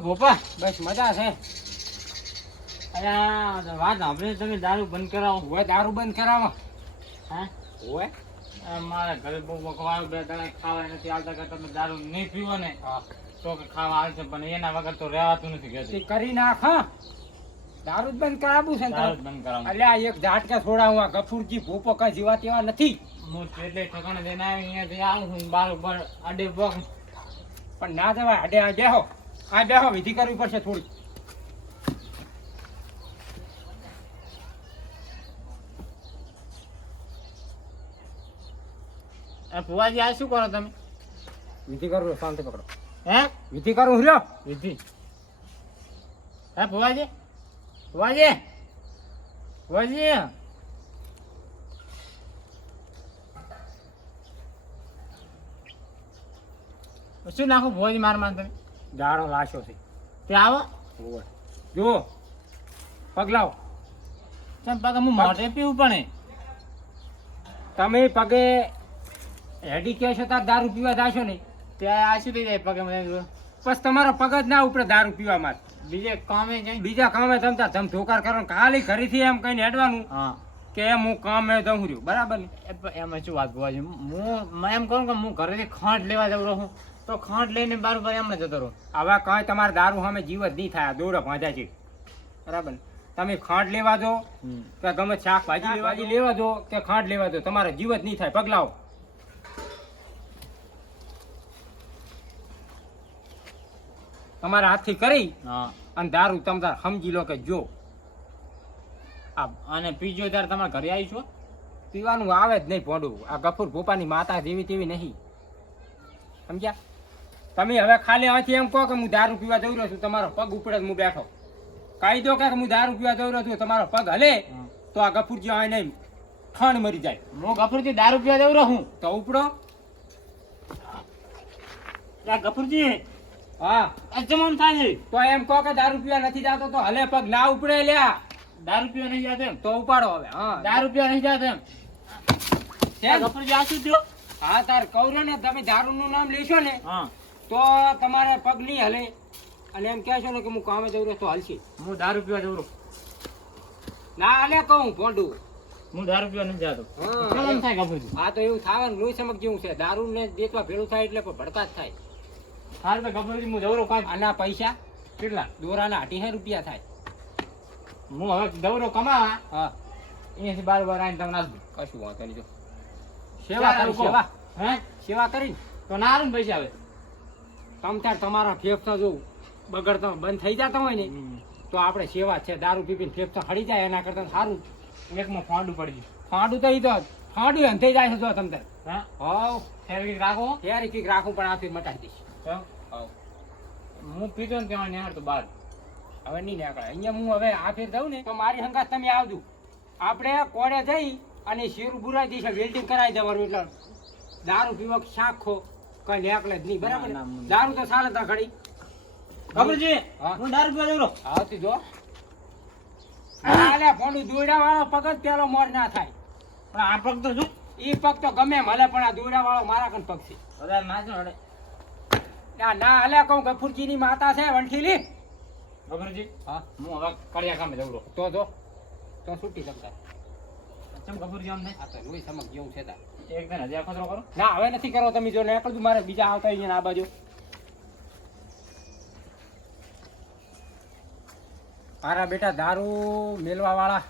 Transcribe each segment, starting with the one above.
ભોપા બસ મજા છે. અરે વાત સાંભળી તમે દારૂ બંધ કરાવો. હોય દારૂ બંધ કરાવો. હા? હોય? મારા ઘરે બહુ વખવાયું બે દાડા ખાવા નથી આવતા કે તમે દારૂ નહીં પીવો ને તો કે ખાવા આવશે પણ એના વગર તો રહેવાતું નથી કે કરી નાખ દારૂ બંધ કરાવું છે દારૂ બંધ? બંધ આ અલ્યા એક ઝાટકા હું આ ગફુરજી ભૂપો કઈ જીવા તેવા નથી. હું એટલે ઠકાણે જઈને આવી અહીંયાથી આવું છું બારોબર આડે પગ પણ ના જવાય અડે આ બેહો આ બેહો વિધિ કરવી પડશે થોડી. આ ફુવાજી આ શું કરો તમે? વિધિ કરું શાંતિ પકડો. હે? વિધિ કરું હું લ્યો વિધિ. હે ફુવાજી ફુવાજી ફુવાજી શું નાખો ફુવાજી માર માર તમે? દાડો લાશો છે. તે આવો. જુઓ. પગલાઓ. ચમ પગ હું મોઢે પીવું પણ તમે પગે હેડી કહેશો તાર દારૂ પીવા જાશો ને? ત્યાં આ શું થઈ જાય પગે મને બસ તમારો પગ જ ના ઉપડે દારૂ પીવામાં બીજે કામે જઈ? બીજા કામે જમતા ધમ ધોકાર કરો ખાલી ઘરેથી એમ કહીને હેડવાનું હા. કે એમ હું કામે જઉં છું બરાબર ને? એમાં શું વાત ભુવાજી? હું એમ કહું કે હું ઘરેથી ખાંડ લેવા જઉં રહું. તો ખાંડ લઈને બાર પર એમને જતો રહો. આવા કઈ તમારે દારૂ સામે જીવ જ નહીં થાય દોડો ભાંજા છે. બરાબર તમે ખાંડ લેવા દો કે ગમે શાકભાજી લેવા લેવા દો કે ખાંડ લેવા દો તમારે જીવ જ નહીં થાય પગલાઓ. તમારા હાથથી કરી અને દારૂ તમે તાર સમજી લો કે જો. આ અને પીજો ત્યારે તમારા ઘરે આવી છો પીવાનું આવે જ નહીં ભોંડું. આ ગફુર ભોપાની માતા જેવી તેવી નહીં. સમજ્યા? તમે હવે ખાલી અહીંથી એમ કહો કે હું દારૂ પીવા જઈ રહ્યો છું તમારો પગ ઉપડે હું બેઠો. કહી દો કે હું દારૂ પીવા જઈ રહ્યો છું તમારો પગ હલે તો આ ગફુરજી અહીં નહીં ખાણ મરી જાય. હું ગફુરજી દારૂ પીવા જઉં હું તો ઉપડો. ગફુરજી હા. અજમન થાય છે? તો એમ કહો કે દારૂ પીવા નથી જાતો તો હલે પગ ના ઉપડે લ્યા. દારૂ પીવા નહીં જાતો એમ? તો ઉપાડો હવે હા. દારૂ પીવા નહીં જાતો એમ? ગફુરજી આ શું થયું? હા તાર કહું ને તમે દારૂનું નામ લેશો ને હા. તો તમારે પગ નહીં હલે. અને એમ કહેશો ને કે હું કામે જઉં રહ્યો તો હલશે. હું દારૂ પીવા જઉં ના હલે કહું ભોંડું. હું દારૂ પીવા નથી જતો. કેમ થાય તો એવું થવાનું લોહી સમક જેવું છે. દારૂ ને દેખવા ભેળું થાય એટલે પણ ભડકા જ થાય. હાલ તો ગફુરજી હું જવરો કાંઈ આના પૈસા? કેટલા? દોરાના અઢી રૂપિયા થાય. હું હવે દવરો કમાવા. હા. અહીંયાથી બાર બાર આવીને તમને આપજો કશું વાંધો નહીં જો. સેવા કરી સેવા. હે? સેવા કરી તો ના આવે ને પૈસા આવે તમ તાર તમારા ફેફસા જો બગડતા બંધ થઈ જતા હોય ને તો આપણે સેવા છે દારૂ પીપીને ફેફસા હળી જાય એના કરતા સારું. એકમાં ફાંડું પડી ફાંડું થઈ તો ફાંડું થઈ જાય છે જો તમ તાર હા? હોવ. ફેરવી રાખો. ફેરી કીક રાખું પણ આપી મટાડી દઈશ. હું? પીતો ને ત્યાં નિહાળ તો બાર. હવે નહીં નીકળે. અહીંયા હું હવે આ ફેર જાઉં ને તો મારી સંગાત તમે આવજો. આપણે કોડે જઈ અને શેરું બુરાઈ દઈશું વેલ્ડિંગ કરાવી દેવાનું એટલે દારૂ પીવો કે શાક ખો. કઈ લેકલે જ નહીં બરાબર દારૂ તો સાલે તા ખડી ખબરજી હું. દારૂ પીવા રહું આવતી જો. આલે ફોડું દોડા વાળો પગ પેલો મોર ના થાય. પણ આ પગ તો શું ઈ પગ તો ગમે મળે પણ આ દોડા વાળો મારા કન પગ છે. હવે ના જો હડે ના ના હલે કહું ગફુરજી ની માતા છે વંઠીલી ખબરજી હા હું હવે કડિયા કામે જઉં તો જો તો છૂટી શકતા. ચમ આમ નહીં? આ તો લોહી સમક જેવું છે તાર. એક દિન હજાર ખતરો કરો? ના હવે નથી કરવો તમે જો નીકળજો મારે બીજા આવતા અહીંયા આ બાજુ. મારા બેટા દારૂ મેલવા વાળા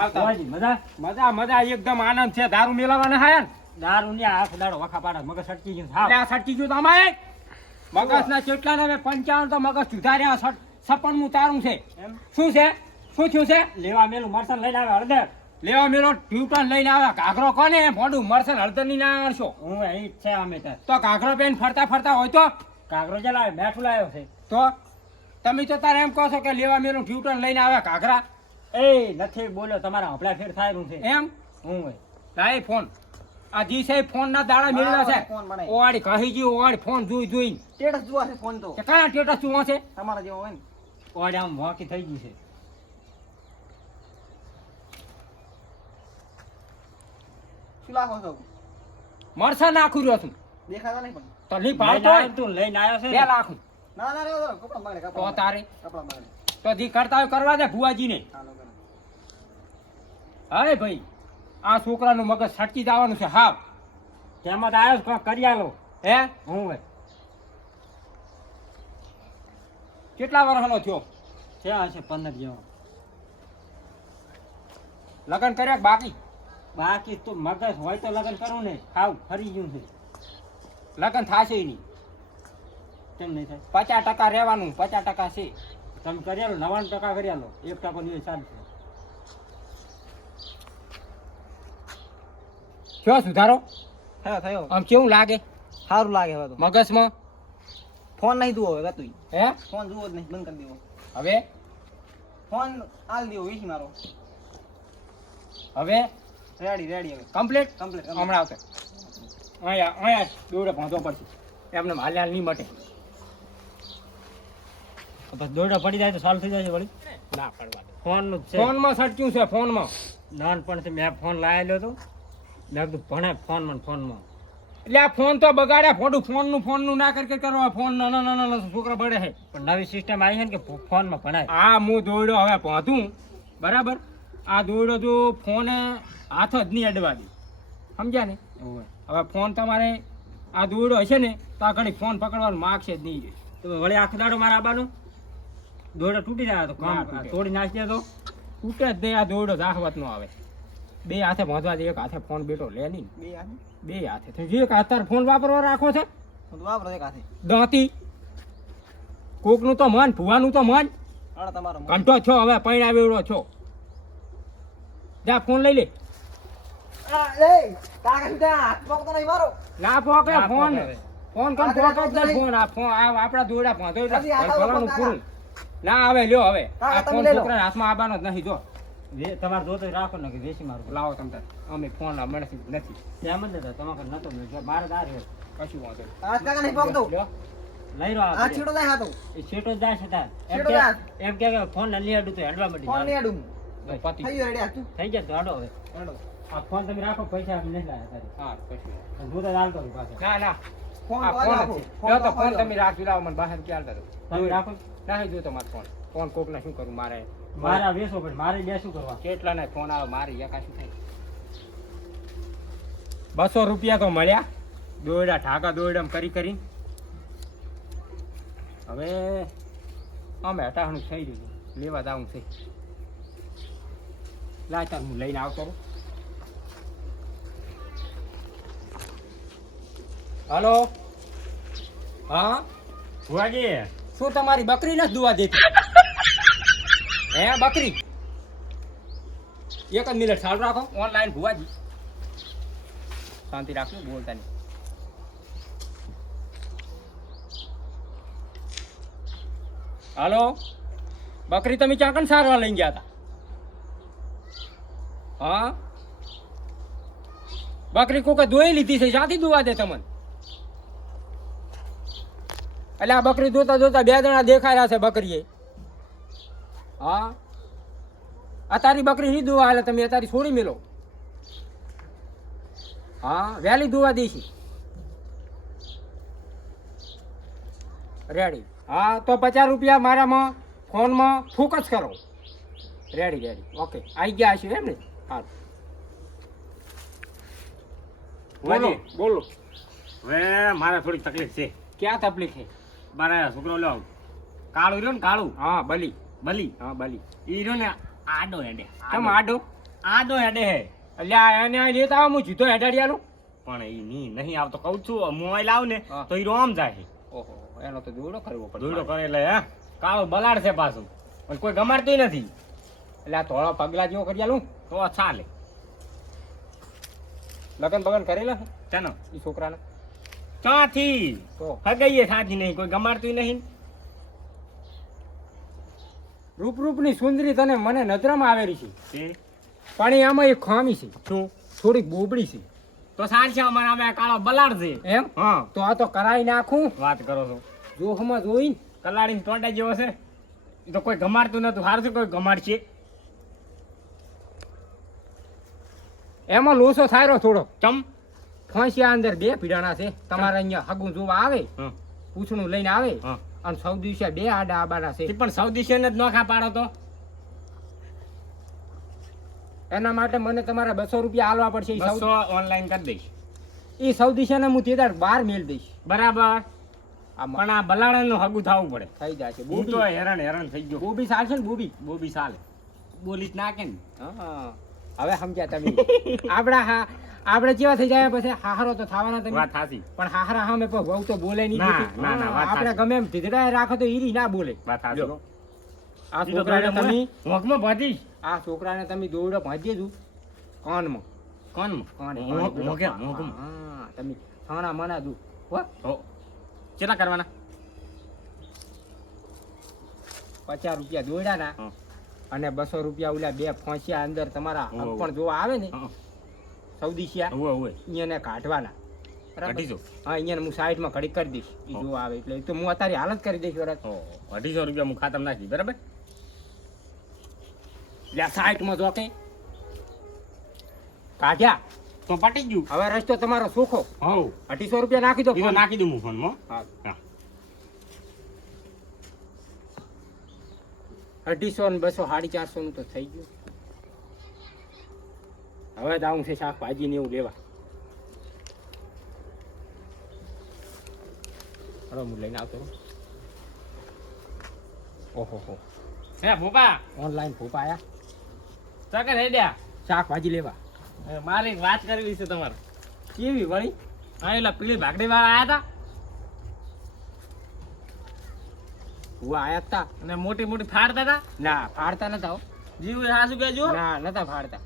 આવતા મજા? મજા મજા એકદમ આનંદ છે. દારૂ મેળવવાના હાયા દારૂ ને હાથ દાડો વખા પાડા મગજ સટકી ગયું આ સટકી ગયું તમારે મગજ ના કેટલા ને પંચાવન તો મગજ સુધાર્યા સટ સપનનું તારું છે. શું છે? શું થયું છે? લેવા મેલું મરસન લઈને આવે હળદર. લેવા મેલો ટ્યુટન લઈને આવ્યા. ઘાઘરો કોને? ભોડું મરશે હળદરની ના કરશો હું અહીં છે અમે તો ઘાઘરો પેન ફરતા ફરતા હોય તો? ઘાઘરો જે લાવે મેઠું લાવ્યો છે. તો? તમે તો તારે એમ કહો છો કે લેવા મેલું ટ્યુટન લઈને આવ્યા ઘાઘરા એ નથી બોલ્યો તમારા હપડા ફેર થાય છે. એમ? હું લાય ફોન. આ જી સાહેબ ફોન ના દાડા મેળવ્યા છે. ઓવાડી કહી ગયું ઓવાડી ફોન જોઈ જોઈ સ્ટેટસ જોવા છે ફોન તો. કયા સ્ટેટસ જોવા છે? તમારા જેવો હોય ને. ઓવાડી આમ વાંકી થઈ ગઈ છે. શું લાખો છો મરસા નાખું રહ્યો છું. દેખાતા નહીં પણ. તો લી ભાવતો હોય? તું લઈને આવ્યો છે બે લાખ લાખું ના ના રેવા દો કપડા તો તારે. કપડા માંગે તો જી કરતા હોય કરવા દે ભુવાજીને. અરે ભાઈ આ છોકરાનું મગજ સટકી જવાનું છે હા તેમાં તો આવ્યો કરી આલો હે? હું ભાઈ કેટલા વર્ષનો થયો? છે હશે પંદર જેવો. લગ્ન કર્યા બાકી? બાકી તો મગજ હોય તો લગ્ન કરું ને ખાવ ફરી ગયું છે. લગ્ન થશે નહીં. કેમ નહીં થાય? પચાસ ટકા રહેવાનું પચાસ ટકા છે. તમે કર્યા લો નવાણું ટકા કરી લો. એક ટકો નહીં ચાલશે કયો સુધારો? થયો થયો. આમ કેવું લાગે? સારું લાગે હવે તો. મગજમાં? ફોન નહીં દુવો હવે તું. હે? ફોન જુઓ જ નહીં બંધ કરી દેવો. હવે? ફોન આલ દેવો વીસ મારો. હવે? રેડી રેડી હવે. કમ્પ્લીટ કમ્પ્લીટ હમણાં આવશે. અહીંયા અહીંયા દોડે પહોંચવો પડશે. એમને હાલ્યા નહીં મટે. બસ પડી જાય તો સારું થઈ જાય વળી? ના પડવા ફોનનું જ છે. ફોનમાં સટક્યું છે ફોનમાં. નાનપણથી મેં ફોન લાયેલો હતો. મેં કીધું ભણે ફોનમાં ફોન ફોનમાં. એટલે આ ફોન તો બગાડ્યા ફોટું ફોનનું ફોનનું ના કરી કરવા ફોન નાના નાના નાના છોકરા પડે છે. પણ નવી સિસ્ટમ આવી છે ને કે ફોનમાં ભણાય. હા હું દોડ્યો હવે પહોંચું બરાબર? આ દોડ્યો જો ફોને હાથ જ નહીં અડવાની સમજ્યા ને? હવે ફોન તમારે આ દોડ્યો હશે ને તો આ ઘડી ફોન પકડવાનું માગશે જ નહીં તો વળી આખો દાડો મારા આબાનો. દોડો તૂટી જાય તો કામ તોડી નાખી તો. તૂટે જ નહીં આ દોડ્યો દાખવત નો આવે. બે હાથે પહોંચવા દે એક હાથે ફોન બેઠો લે નહીં. બે હાથે? બે હાથે. તો જે એક હાથે ફોન વાપરવા રાખો છે. હું તો વાપરો એક હાથે. દાંતી. કોકનું તો મન ભુવાનું તો મન. તમારો. ઘંટો છો હવે પૈણા બેવડો છો. જા ફોન લઈ લે. ના પોકે ફોન. ફોન કમ આ જ ફોન આ ફોન આ આપણા દોડા પહોંચો એટલે હજી આ તો ભલાનું કાકા. પૂરું. ના આવે લ્યો હવે. આ ફોન છોકરાના હાથમાં આવવાનો જ નથી જો. તમારે જોતો રાખો ને કે મારું. લાવો તમ અમે ફોન મળે નથી. તેમ જ નતા તમારે નતો મારે દાર કશું વાંધો નહીં. કાકા નહીં પકડતો લ્યો. લઈ રહ્યો આ જાય એ છેટો જાય છે તાર. એમ કે એમ કે કે ફોન લઈ આડું તો હેડવા મળી ફોન જાય. આડું તો પતી. થઈ ગયો રેડી હાથ તું થઈ જાય તો હાડો હવે. આ ફોન તમે રાખો પૈસા અમે નહીં લાયા તારી. હા કશું વાંધો અને હાલતો રહું પાછો. ના ના. આ ફોન છે. તો તો ફોન તમે રાખજો લાવો મને બહાર ક્યાં દો તમે રાખો. ના જો તમારો ફોન ફોન કોકને શું કરું મારે? મારે આ વેચવો મારે બે શું કરવા? કેટલા ને ફોન આવે મારે એકા શું થાય? બસો રૂપિયા તો મળ્યા. દોયડા ઠાકા દોયડા કરી કરી. હવે અમે હટાણું થઈ ગયું લેવા દાવું છે. લાય તાર હું લઈને આવતો. હલો હા ભુવાજી શું તમારી બકરી નથી દુવા દેતી હે બકરી એક જ મિનિટ ચાલુ રાખો ઓનલાઈન ભુવાજી શાંતિ રાખજો બોલતા નહીં હાલો બકરી તમે ક્યાં કણ સારવાર લઈને ગયા હતા હા? બકરી કોકે દોઈ લીધી છે શાથી દુવા દે તમને. એટલે આ બકરી દોતા દોતા બે જણા દેખાયા છે બકરીએ. હા? આ તારી બકરી નહીં દુવા એટલે તમે તારી છોડી મેલો. હા વહેલી દુવા દઈશી રેડી. હા, તો પચાસ રૂપિયા મારામાં ફોનમાં ફોકસ કરો. Ready ready. ઓકે આવી ગયા હશે એમ ને? બોલો. બોલો. હવે મારે થોડીક તકલીફ છે. ક્યાં તકલીફ છે? મારા છોકરો લો કાળું રહ્યો ને કાળું? હા બલી. ભલી હા બલી. ઈ રહ્યો ને આડો હેડે કેમ આડો? આડો હેડે હે. એટલે આ એને અહીં લેતા આવું જીતો હેડાડિયાનું. પણ એ નહીં નહીં આવતો કહું છું મોબાઈલ આવ ને તો ઈ રોમ જાય. ઓહો એનો તો દોડો કરવો પડે. દોડો કરે એટલે હે? કાળો બલાડ છે પાછું. પણ કોઈ ગમાડતું નથી. એટલે આ થોડા પગલા જેવો કરી આલું. તો ચાલે. લગન બગન કરેલા છે? ચાલો. એ છોકરાને? ક્યાંથી? તો. હગઈએ સાચી નહીં કોઈ ગમાડતું નહીં. રૂપ રૂપની સુંદરી તને મને નજરમાં આવેલી છે. પણ એ આમાં એક ખામી છે. શું? થોડીક બોબડી છે. તો સારી છે અમારે અમે કાળો બલાડ છે. એમ? હા. તો આ તો કરાઈ નાખું. વાત કરો છો. જોખમાં જોઈ કલાડીને ટોટા જેવો છે. એ તો કોઈ ગમાડતું નતું. હારું છે કોઈ ગમાડશે. એમાં લોસો થાય થોડો ચમ. ફાંસિયા અંદર બે પીડાણા છે. તમારે અહીંયા હગું જોવા આવે પૂછણું લઈને આવે અને સૌ દિવસે બે આડા આબાડા છે. પણ સૌ દિવસે જ નોખા પાડો તો. એના માટે મને તમારે બસો રૂપિયા આલવા પડશે બસો ઓનલાઈન કરી દઈશ. એ સૌ દિશાને હું તે બાર મેલ દઈશ. બરાબર. પણ આ બલાડાનું હગું થવું પડે. થઈ જાય છે. બૂબી તો હેરાન હેરાન થઈ ગયો. બોબી સાલ છે ને બોબી? બોબી સાલ. બોલી જ નાખે ને. હા. હવે સમજ્યા તમે. આપણા હા આપણે કેવા થઈ જાય પછી હાહરો તો થવાના તમે. વાત હાસી પણ હાહરા હા પણ વહુ તો બોલે નહીં ના, ના, આપણે ગમે એમ ઢીધડા રાખો તો ઈરી ના બોલે. વાત હાસી આ છોકરાને તમે તમે ભાજી આ છોકરાને તમે દોરડો ભાજી દઉં કાનમાં કાનમાં કાન મોં-. મોં? મોં કેમ? હા તમે થાણા મના દઉં હો. કેટલા કરવાના? પચાસ રૂપિયા દોડ્યા ના. અને બસો રૂપિયા ઓલા બે ફોંસિયા અંદર તમારા. પણ જોવા આવે ને હોવે હોવે કાઢવાના. અઢીસો હા અહીંયા હું સાઈડમાં ઘડી કરી દઈશ. એ જોવા આવે એટલે તો હું અત્યારે હાલત કરી દઈશ વરસ. અઢીસો રૂપિયા હું ખાતમ નાખી બરાબર? એટલે સાઈડમાં જો કે કાઢ્યા? તો પટી ગયું. હવે રસ્તો તમારો સુખો. હો અઢીસો રૂપિયા નાખી દો નાખી દઉં હું ફોનમાં. હા. અઢીસો ને બસો સાડી ચારસો નું તો થઈ ગયું. હવે તો આવું છે શાકભાજી ને એવું લેવા. હવે હું લઈને આવતો. ઓહો હો. હે ભૂપા. ઓનલાઈન ફોપા આયા. ચકર હેડ્યા શાકભાજી લેવા. મારી વાત કરવી છે તમારે. કેવી વળી? હા એટલે પેલી ભાગડી વાળા આયા હું આયા તા. અને મોટી મોટી ફાડતા હતા ના ફાડતા નતા હો. જીવ હા શું કહેજો ના નતા ફાડતા.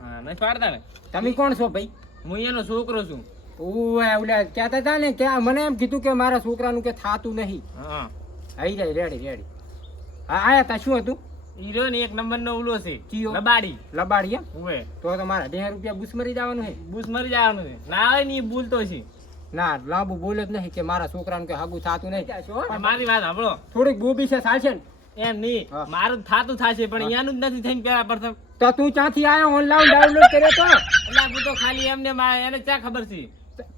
હા નહીં ફાડતા ને? તમે કોણ છો ભાઈ? હું એનો છોકરો છું. ઓય ઓલા કહેતા હતા ને કે મને એમ કીધું કે મારા છોકરાનું કે થાતું નહીં. હા. આવી જાય રેડી રેડી. હા આયા તા શું હતું? ઈ ને એક નંબર નો ઉલો છે? લબાડી. લબાડી એમ? તો તો મારા અઢાર રૂપિયા બુસમરી જવાનું છે બુસ મરી જવાનું છે. ના આવે ને ભૂલતો છે. ના લાંબુ બોલે જ નહીં કે મારા છોકરાનું કે હાગું થાતું નહીં. પણ મારી વાત સાંભળો. થોડીક બોબી છે ને? એમ નહીં. મારું થાતું થશે પણ અહીંયાનું જ નથી થઈને પેલા પ્રથમ. તો તું ક્યાંથી આવ્યો ઓનલાઈન ડાઉનલોડ કર્યો તો? એટલે હું તો ખાલી એમને એને ચા ખબર છે?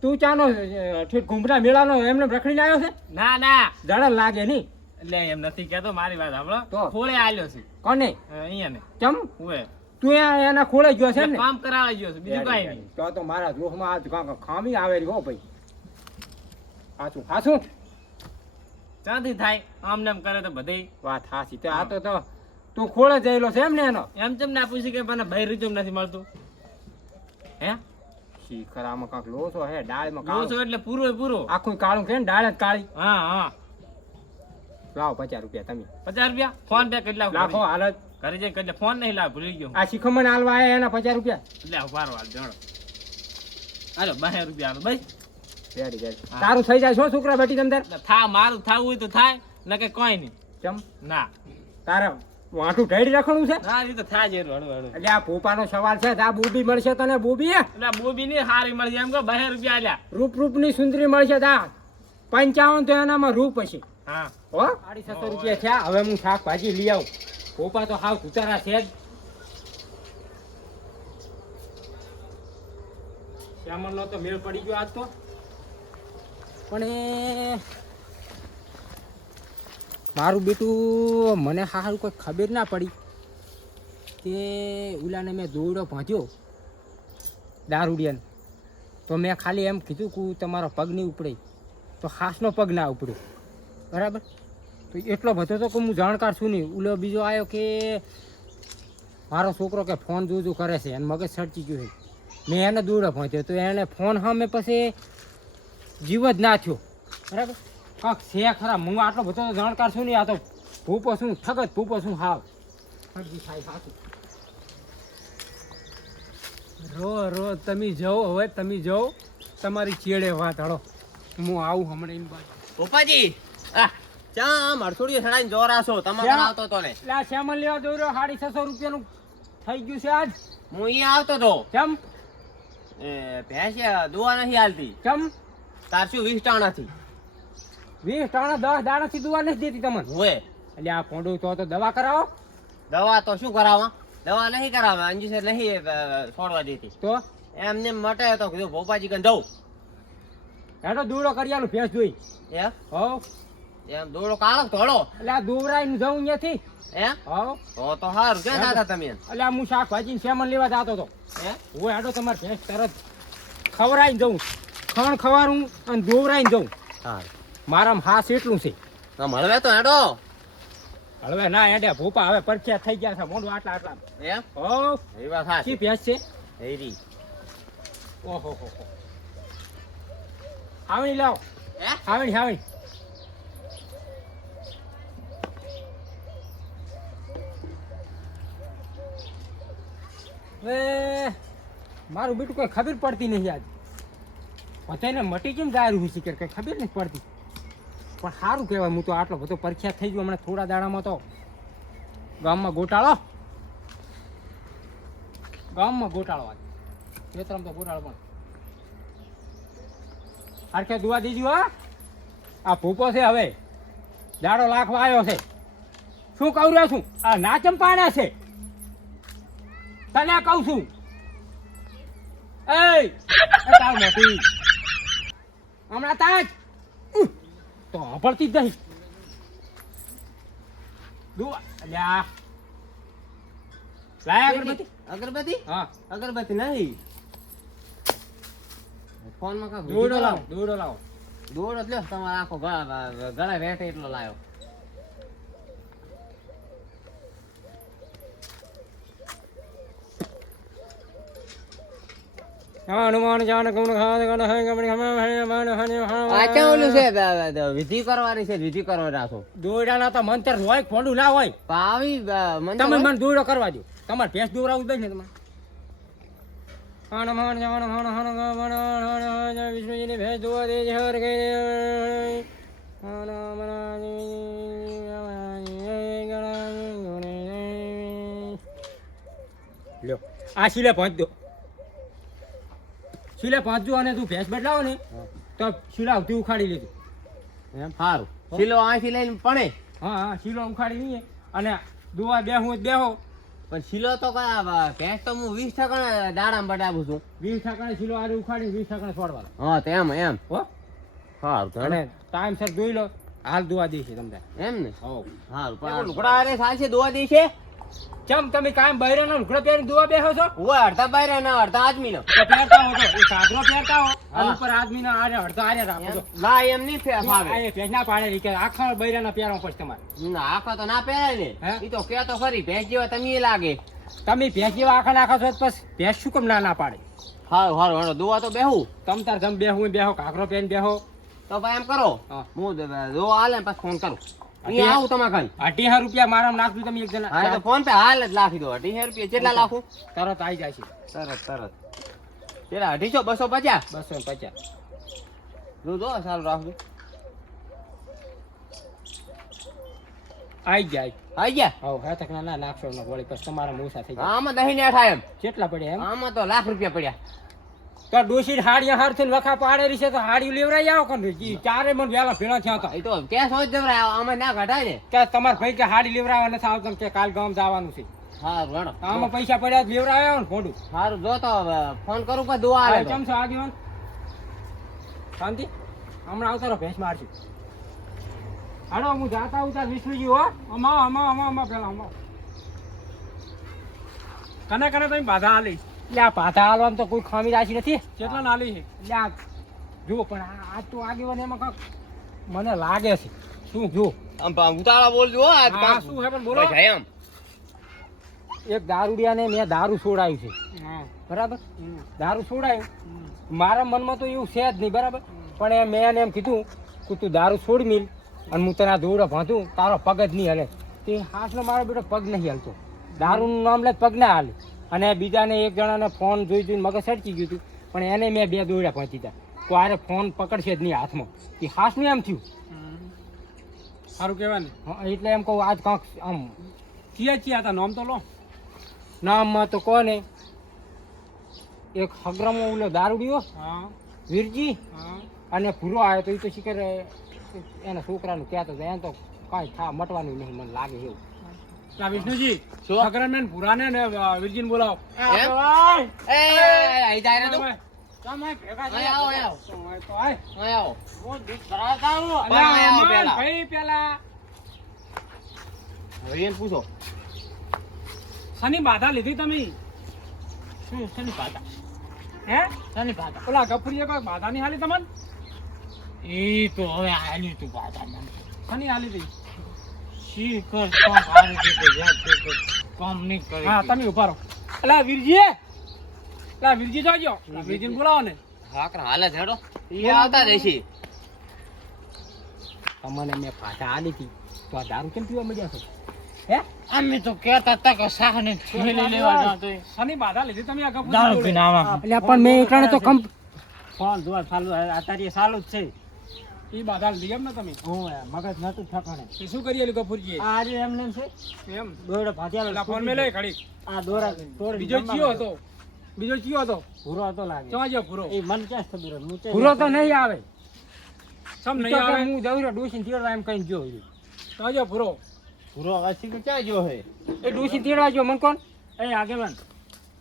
તું ચાનો ઠીક ઘૂમરા મેળાનો એમને રખડીને આવ્યો છે? ના ના. જડા લાગે નહીં. એટલે એમ નથી કેતો મારી વાત સાંભળો. તો? ખોળે આલ્યો છે. કોને? અહીંયા ને ચમ? હું તું એના ખોળે ગયો છે ને? કામ કરાવવા ગયો છે બીજું કાંઈ નહીં. તો તો મારા જોખમાં આજ કાંક ખામી આવે હો ભાઈ. હાચું હાચું ચાંદી થાય? આમ નામ કરે તો બધી. વાત હાચી તો આ તો તો તું ખોળે જયેલો છે એમ ને એનો? એમ ચમ ના પૂછી કે મને ભાઈ રીચુમ નથી મળતું. હે? શીખરામાં કાંક લોસો હે ડાળમાં કાળો. લોસો એટલે પૂરો પૂરો. આખું કાળું કે ડાળ જ કાળી. હા હા. લાવો પચાસ રૂપિયા તમે. પચાસ રૂપિયા? ફોન પે કરી લાવ. લાખો જ. ઘરે જઈ એટલે ફોન નહીં લાવ ભૂલી ગયો આ શીખમણ હાલવા આવ્યા એના પચાસ રૂપિયા. એટલે ઉભારો હાલ જણો. હાલો બાર રૂપિયા હાલો ભાઈ. તારું થઈ જાય શું છોકરા બેટી અંદર? થા મારું થાવું હોય તો થાય ન કે કોઈ નહીં. ચમ? ના. તારે વાંટું ઢેડી રાખવાનું છે? ના એ તો થાય છે હળવું હળવું. એટલે આ ભોપાનો સવાલ છે આ બુબી મળશે તને બુબી એટલે બુબી ની હારી મળશે. એમ કે બહે રૂપિયા આલ્યા. રૂપ રૂપની સુંદરી મળશે તા. પંચાવન તો એનામાં રૂપ હશે. હા. હો? સાડી છસો રૂપિયા થયા. હવે હું શાકભાજી લઈ આવું. ભોપા તો હાવ કુતારા છે જ. શ્યામલનો તો મેળ પડી ગયો આજ તો. પણ એ મારું બેટું મને સારું કોઈ ખબર ના પડી કે ઉલાને મેં દોરડો ભાંચ્યો દારૂડિયાને. તો મેં ખાલી એમ કીધું કે તમારો પગ નહીં ઉપડે. તો ખાસનો પગ ના ઉપડ્યો બરાબર? તો એટલો બધો તો કે હું જાણકાર છું નહીં. ઉલો બીજો આવ્યો કે મારો છોકરો કે ફોન જોજો કરે છે. અને મગજ સડચી ગયું છે. મેં એને દોરડો પહોંચ્યો તો એને ફોન સામે પછી જીવ જ ના થયો. બરાબર? કાંક છે ખરા હું આટલો બધો જાણકાર છું નહીં આ તો ભૂપો છું ઠગત ભૂપો છું હાવ. રો રો તમે જાઓ હવે તમે જાઓ. તમારી ચેડે વાત હળો હું આવું હમણાં એમ બાજુ. ભોપાજી! આ. ચા મરસુડી સડાઈને જોરા છો તમારે આવતો તો ને. લા આ શ્યામલ લેવા દોર્યો સાડી છસો રૂપિયાનું થઈ ગયું છે આજ. હું અહીંયા આવતો તો. કેમ એ ભેંસ દુવા નથી હાલતી. કેમ તાર શું વીસ ટાણાથી વીસ ટાણા દસ દાણાથી દુવા નથી દેતી તમને? હોય એટલે આ પોંડું તો તો દવા કરાવો. દવા તો શું કરાવવા? દવા નહીં કરાવવા અંજીસર નહીં છોડવા દેતી. તો? એમને મટે તો કીધું ભોપાજી કન જવું હેડો દૂડો કરિયાનું ભેંસ જોઈ. એ હો એમ દોડો કાળો ધોળો? એટલે આ દોવરાઈ નું જવું અહીંયાથી. હે? હા તો તો સારું કે દાદા તમે? એટલે હું શાકભાજી સેમન લેવા જતો હતો હે? હું હેડો તમારે ભેંસ તરત ખવરાઈને જઉં. ખણ ખવારું અને દોવરાઈને જઉં. મારામાં હાસ એટલું છે. તો મળવે તો હેડો. હળવે ના હેડે ભૂપા હવે પરખ્યા થઈ ગયા છે મોઢું આટલા આટલા. એમ? હો એ વાત સાચી. શી ભેંસ છે? હેરી. ઓહો હો હો. હાવણી લાવ. હે? હાવણી હાવણી. હવે મારું બેટું કોઈ ખબર પડતી નહીં આજ. બધાને મટી કેમ ગાયરું હોય છે કે કંઈ ખબર નથી પડતી. પણ સારું કહેવાય, હું તો આટલો બધો પરખ્યાત થઈ ગયો હમણાં થોડા દાડામાં તો. ગામમાં ગોટાળો. ગામમાં ગોટાળો આજે. ખેતરમાં તો ગોટાળો પણ. હરખે દુવા દીજો, હા. આ ભૂપો છે હવે. દાડો લાખવા આવ્યો છે. શું કહું રહ્યો છું? આ નાચમ પાડ્યા છે. તને કહું છું. એ તાર મોટી. હમણાં તાજ તો હંભળતી જ નહીં. દુવા અલ્યા. લાય અગરબત્તી? અગરબત્તી? હા. અગરબત્તી નહીં. ફોનમાં કાંક દોડો લાવો દોડો લાવો. દોડો એટલે તમારો આખો ગળા ગળા વેઠે એટલો લાયો હનુમાન જાન ગુણ ખાદ ગણ હે ગમણ હમ હે મન હને છે વિધિ કરવાની છે વિધિ કરવા રાખો. દોડાના તો મંતર હોય ફોડું ના હોય. પાવી મંત્ર તમે હોય? દોડો કરવા દો તમારે ભેંસ દોરાવું જ ને તમારે. હનુમાન જાન હણ હણ ગમણ હણ હણ વિષ્ણુજીની ભેંસ દોવા દે હર ગઈ લ્યો આ શીલે પહોંચ દો શીલે પહોંચજો અને તું ભેંસ બદલાવો ને તો શીલા આવતી ઉખાડી લેજો. એમ? સારું. શીલો આથી લઈને પડે. હા હા શીલો ઉખાડી લઈએ અને દુવા બેહું બેહો. પણ શીલો તો કયા ભેંસ તો હું વીસ ટકા દાડામાં બટાવું છું. વીસ ઠાકાણે શીલો આજે ઉખાડી વીસ ઠાકાણે છોડવાનો. હા તો એમ એમ. હો. સારું અને ટાઈમ સર જોઈ લો હાલ દુવા દઈશ તમને. એમ ને? હો. સારું પણ લુગડા અરે સાચે દુવા દે છે ચમ તમે કાયમ બૈરાના લુગડા પહેરીને દુવા બેહો છો? ઓય અડધા બાયરા ના અડધા આદમીનો. તો પહેરતા હો તો. એ સાદરો પહેરતા હો. અને ઉપર આદમીના આને અડધા આને રાખો છો. ના એમ નહીં ફાવે. આ એ ભેંસના પાડે રીતે આખા બૈરાના પહેરવા પડશે તમારે. ના આખા તો ના પહેરાય ને. ઈ તો કે તો ખરી ભેંસ જેવા તમે લાગે. તમે ભેંસ જેવા આખા નાખો છો બસ પછી ભેંસ શું કેમ ના ના પાડે? હારું હારું હાલો દુવા તો બેહું. તમ તાર તમ બેહું બેહો કાકરો પહેરીને બેહો. તો ભાઈ એમ કરો. હું. દુવા આલે હાલે પછી ફોન કરું. અહીંયા આવું તમારા ઘરે? અઢી હાર રૂપિયા મારા નાખજો તમે એક હા તો ફોન પે હાલ જ લાખી દો. અઢી રૂપિયા. કેટલા લાખું? તરત આવી જાય છે. તરત તરત. કેટલા? અઢીસો બસો પચાસ? બસો પચાસ. જો જો સારું રાખજો. આઈ જાય. ગયા? હા ના નાખશો ને વળી પછી તમારા મૂસા થઈ ગયા આમાં દહીં ને થાય એમ. કેટલા પડ્યા એમ? આમાં તો લાખ રૂપિયા પડ્યા. તો ડોસી હાડી હાર થઈને વખા પાડેલી છે તો હાડી લેવરાઈ આવો કોણ ચારે મન વેલા ભેળા થયા હતા. તો કે જ જવરાય આમાં ના ઘટાય ને. કે તમાર ભાઈ કે હાડી લેવરાવા નથી આવતા કે કાલ ગામ જવાનું છે. હા ભણો. આમાં પૈસા પડ્યા તો લેવરાવ્યા ને ફોડું સારું જો તો ફોન કરું કે દુઆ આવે. કેમ છો? આગેવાન? શાંતિ? હમણાં આવતા રહો ભેંસ મારશું. હાડો હું જાતા ઉતાર વિષ્ણુજી હો. અમા અમા અમા અમા પેલા અમા કને કને તમે બાધા આલી. એટલે આ હાલવામાં તો કોઈ ખામી રાશી નથી. કેટલા નાલી છે. એટલે આ જુઓ પણ આ તો આગેવાન એમાં કાંક મને લાગે છે. શું જુઓ આમ પા- ઉતાવળા બોલજો આ શું હે પણ બોલો. બસ આમ એક દારૂડિયાને મેં દારૂ છોડાયું છે. બરાબર? દારૂ છોડાયું. મારા મનમાં તો એવું છે જ નહીં બરાબર? પણ એ મેં એને એમ કીધું કે તું દારૂ છોડ મિલ અને હું તને દોડે ભાંધું તારો પગ જ નહીં હલે. તે હાથનો મારો બેટો પગ નહીં હાલતો. દારૂનું નામ લે પગ ના હાલે. અને બીજાને એક જણાને ફોન જોઈ જોઈને મગજ સરકી ગયું હતું પણ એને મેં બે દોડ્યા પહોંચી હતા તો આરે ફોન પકડશે જ નહીં હાથમાં. એ હાથનું એમ થયું. સારું કહેવાય ને. એટલે એમ કહું આજ કાંક આમ ક્યાં ક્યાં હતા? નામ તો લો. નામમાં તો કોને? એક હગ્રમો ઓલો દારૂડિયો હા. વીરજી હા. અને ભૂરો આવ્યો તો એ તો શીખર એના છોકરાનું કહેતો તો એને તો કાંઈ થા મટવાનું નહીં મને લાગે એવું. વિષ્ણુજી ને બોલાવો એ, જાય તું. પૂછો શની બાધા લીધી તમે શું શેની બાધા હે શેની પાટા ઓલા ગફુરીએ કોઈ બાધા નહીં હાલી તમને એ તો હવે હાલ્યું તું બાધા મને શની હાલી હતી શી કર કોમ હારું કે યાર તું કે કોમ નહીં કરી હા તમે ઊભા રહો. અલા વીરજી! અલા વીરજી જોજો અલા વીરજીને બોલાવો ને. હાકર હાલે છે એ આવતા રહેશે તમને મેં પાછા આલી હતી. તો આ દારૂ કેમ પીવા મળ્યા છો? હે? અમે તો કહેતા હતા કે સાહ ને થેલી લેવા જાતો. શની બાધા લીધી તમે આ ગફુરી દારૂ? પીને આવા. એટલે પણ મેં એકણે તો કમ ફોન જોવા ચાલુ અત્યારે ચાલુ જ છે. ઈ બાધા લીધી એમ ને તમે? હું મગજ નતું ઠકાણે. એ શું કરીએ એલું ગફુરજીએ આ આજે એમને એમ છે એમ? દોરડો ફાટ્યા ફોન મેં લઈ આ દોરા તોડી બીજો કયો હતો? બીજો ચિયો હતો? ભૂરો હતો લાગે. ચો જો પૂરો એ મને ક્યાં ખબર હું તે તો નહીં આવે. સમ ઈ નહીં આવે. હું દઉરો ડોસીને તેડવા એમ કઈ જો તો જો પૂરો પૂરો અસી કે ક્યાં જો હે? એ ડોસી તેડવા જો મન કોણ? એ આગેવાન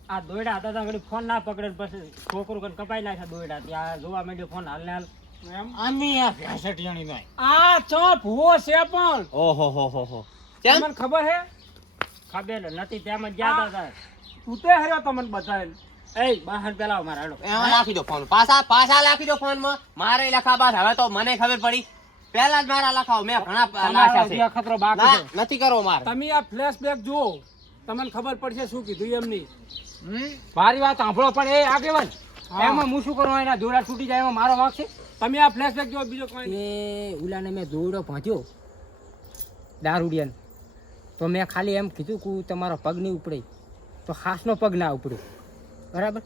આ દોયડા હતા ફોન ના પકડે પછી છોકરું કપાઈ નાખ્યા દોયડા. ત્યાં જોવા માંડ્યો ફોન હાલ ને હાલ. એમ? અમે આ નહીં આ ચો ભૂવો છે પણ. ઓહો હો હો હો. કેમ? તમને ખબર હે? ખબર નથી ત્યાં જ ગયા હતા. તું તે હર્યો તમને બતાવેલ એ બહાર પેલા મારા હેડો. એમાં નાખી દો ફોન પાછા પાછા નાખી દો ફોનમાં મારે લખા બાદ હવે તો મને ખબર પડી. પહેલા જ મારા લખાવો મેં ઘણા નાખ્યા છે. ખતરો બાકી નથી કરવો મારે. તમે આ ફ્લેશબેક જુઓ. તમને ખબર પડશે શું કીધું એમની. મારી વાત સાંભળો પણ એ આગેવાન. એમાં હું શું કરું? એના જોડા તૂટી જાય એમાં મારો વાંક છે? તમે આ ફ્લેશબેક જો બીજો કોઈ? એ ઉલાને મેં દોડો પહોંચ્યો દારૂડિયન. તો મેં ખાલી એમ કીધું કે તમારો પગ નહીં ઉપડે. તો ખાસનો પગ ના ઉપડ્યો. બરાબર?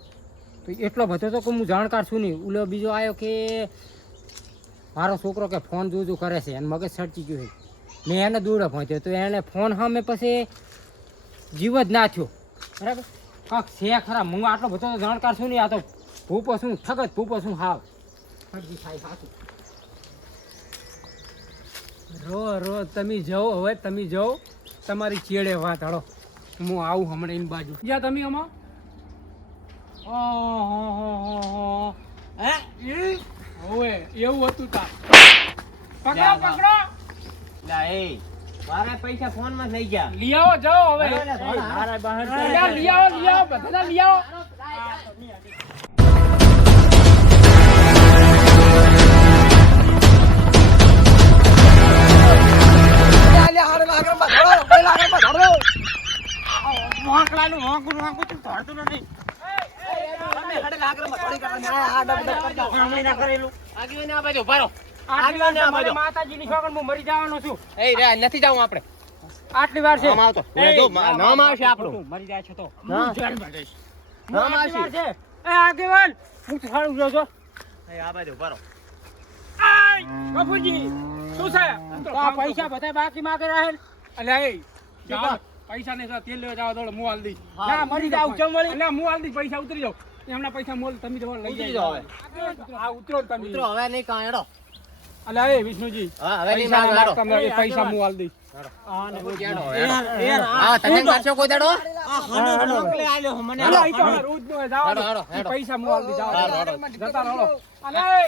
તો એટલો બધો તો કે હું જાણકાર છું નહીં. ઉલો બીજો આવ્યો કે મારો છોકરો કે ફોન જોજો કરે છે. એને મગજ સડચી ગયું છે. મેં એને દોડો પહોંચ્યો તો એને ફોન સામે પછી જીવ જ ના થયો. બરાબર? કાંક છે ખરા. હું આટલો બધો તો જાણકાર છું નહીં. આ તો ભૂપો છું, ઠગત ભૂપો છું, હાવ. ફરજી થાય સાચું રો રો તમે જાઓ હવે તમે જાઓ. તમારી ચેડે વાત હળો હું આવું હમણાં એની બાજુ. જ્યાં તમે આમાં. હવે એવું હતું તા. પકડો પકડો. લા એ. મારા પૈસા ફોનમાં થઈ ગયા. લઈ આવો જાઓ હવે. લઈ આવો લઈ આવો બધા લઈ આવો મોકલાનું મોકું મોકું તું ધરતું નથી નથી જાવું આપડે આટલી વાર છે નામ આવશે આપણું મરી જાય છે તો નામ આવશે એ આગેવાન હું સારું છો આ બાજુ રહો. બાપુજી શું છે? આ પૈસા બધા બાકી માંગે રહે અલ્યા એ પૈસા નહીં તેલ લેવા જાવ તો હું હાલ દઈશ. ના મરી જાવ ચમ મળી અલ્યા હું હાલ દઈશ પૈસા ઉતરી જાઓ એમના પૈસા મોલ તમે તમારે લઈ ઉતરી જાઓ. જાઓ ઉતરો તમે. ઉતરો હવે નહીં કાંઈ અલ્યા એ વિષ્ણુજી. હા હવે નહીં પૈસા તમને પૈસા હું હાલ. હા તમે મારશો કોઈ દાડો? હવે રોજ નો. પૈસા હું હાલ. જતા રહો. અલ્યા